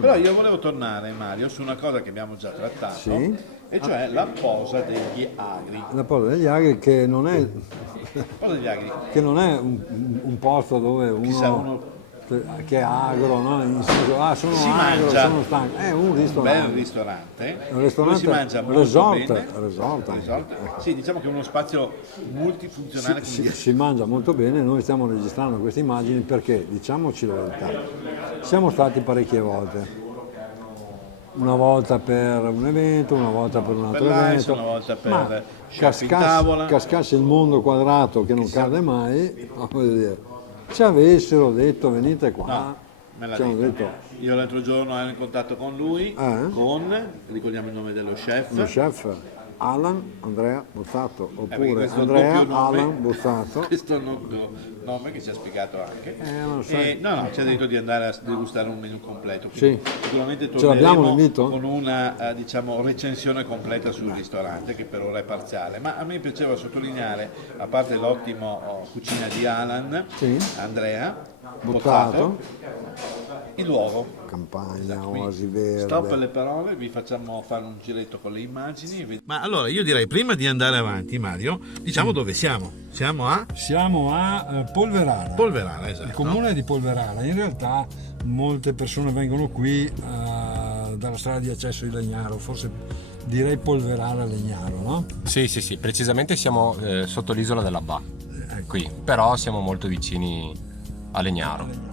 Però io volevo tornare, Mario, su una cosa che abbiamo già trattato, Sì. e cioè la posa degli agri. La Posa degli Agri che non è, Posa degli agri, un posto dove chissà, uno uno che è agro, no? In senso, sono si agro, mangia, sono stanco. È un un bel ristorante. ristorante, Un dove ristorante si mangia molto resort, bene. resort anche. Resort. Sì, diciamo che è uno spazio multifunzionale, come dire. Si mangia molto bene, noi stiamo registrando queste immagini perché, diciamoci la verità, siamo stati parecchie volte. Una volta per un evento, una volta per un altro Per l'AIS, evento, una volta per ma chef in tavola. cascasse il mondo quadrato che non cade mai, voglio dire, ci avessero detto venite qua, No, me l'ha ci hanno detto. detto Io l'altro giorno ero in contatto con lui, Eh? ricordiamo il nome dello lo chef, chef Alan Andrea Bozzato, perché oppure questo Andrea doppio nome, Alan Bozzato. questo nome che ci ha spiegato anche. Non so. No, ci ha detto di andare a degustare un menù completo. Sì. Sicuramente Ce l'abbiamo torneremo l'invito? con una diciamo, recensione completa sul ristorante, che per ora è parziale. Ma a me piaceva sottolineare, a parte l'ottimo cucina di Alan, Sì. Andrea Bozzato, il luogo. Campagna, Quindi, Oasi Verde. stop le parole, vi facciamo fare un giretto con le immagini. Ma allora io direi, prima di andare avanti, Mario, diciamo dove siamo. Siamo a Siamo a Polverara. Polverara, esatto. Il comune di Polverara. In realtà molte persone vengono qui dalla strada di accesso di Legnaro, forse direi Polverara Legnaro, no? Sì, precisamente siamo sotto l'isola dell'Abbà, qui, però siamo molto vicini a Legnaro.